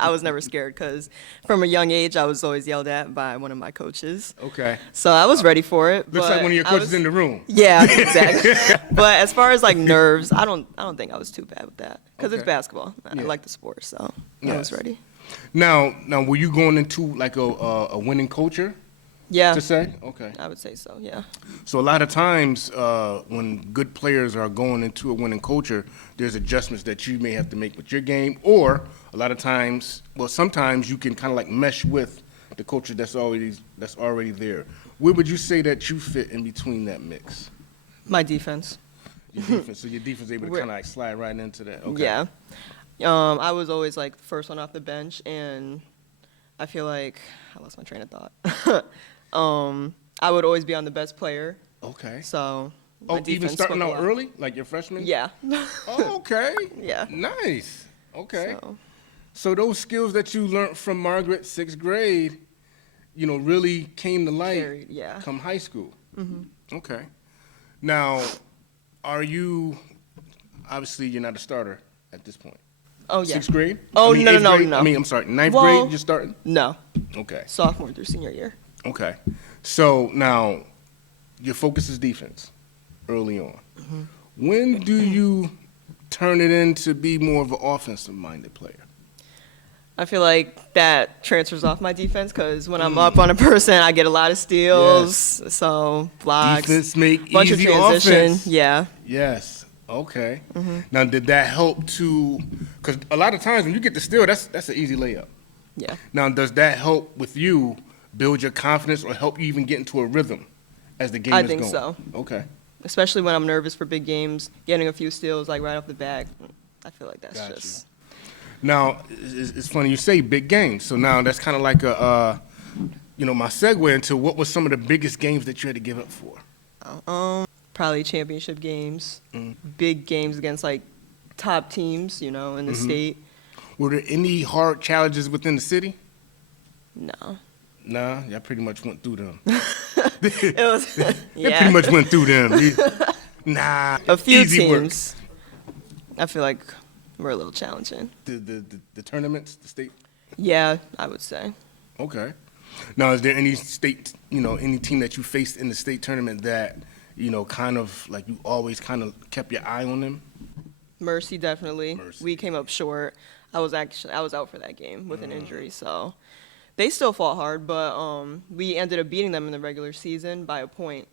I was never scared because from a young age, I was always yelled at by one of my coaches. Okay. So I was ready for it. Looks but like one of your I coaches was- in the room. Yeah, exactly. But as far as like nerves, I don't think I was too bad with that because it's Okay. basketball. I Yeah. like the sport, so I Yes. was ready. Now, were you going into like a winning culture Yeah, to say? Okay. I would say so. Yeah. So a lot of times when good players are going into a winning culture, there's adjustments that you may have to make with your game, or a lot of times, well, sometimes you can kind of like mesh with the culture that's already there. Where would you say that you fit in between that mix? My defense. Your defense, so your defense is able to We're- kind of like slide right into that. Okay. Yeah. I was always like the first one off the bench, and I feel like I lost my train of thought. I would always be on the best player, Okay. so Oh, my even defense starting spoke a out lot. early, like your freshman? Yeah. Oh, okay. Yeah. Nice. Okay. So, So those skills that you learned from Margaret, sixth grade, really came to light carried, yeah. come high school. Okay. Now, are you, obviously you're not a starter at this point. Oh yeah. Sixth grade? Oh, I mean, no, eighth no, grade? no. I mean, I'm sorry, ninth Well- grade you're starting? No, Okay. sophomore through senior year. Okay. So now, your focus is defense early on. When do you turn it into be more of an offensive-minded player? I feel like that transfers off my defense because when I'm up on a person, I get a lot of steals, so blocks, Defense make bunch easy of transition. offense. Yeah. Yes. Okay. Now, did that help to? Because a lot of times when you get the steal, that's an easy layup. Yeah. Now, does that help with you build your confidence or help you even get into a rhythm as the game I is think going? so. Okay. Especially when I'm nervous for big games, getting a few steals like right off the bat. I feel like that's Got you. just Now, it's funny you say big games. So now that's kind of like my segue into what was some of the biggest games that you had to give up for? probably championship games, Mm. big games against like top teams, in Mm-hmm. the state. Were there any hard challenges within the city? No. Nah, y'all pretty much went through them. It was They yeah. pretty much went through them. Nah, A few easy work. teams. I feel like we're a little challenging. The tournaments, the state. Yeah, I would say. Okay. Now, is there any state, any team that you faced in the state tournament that, kind of like you always kind of kept your eye on them? Mercy, definitely. Mercy. We came up short. I was out for that game with an injury, so they still fought hard, but we ended up beating them in the regular season by a point.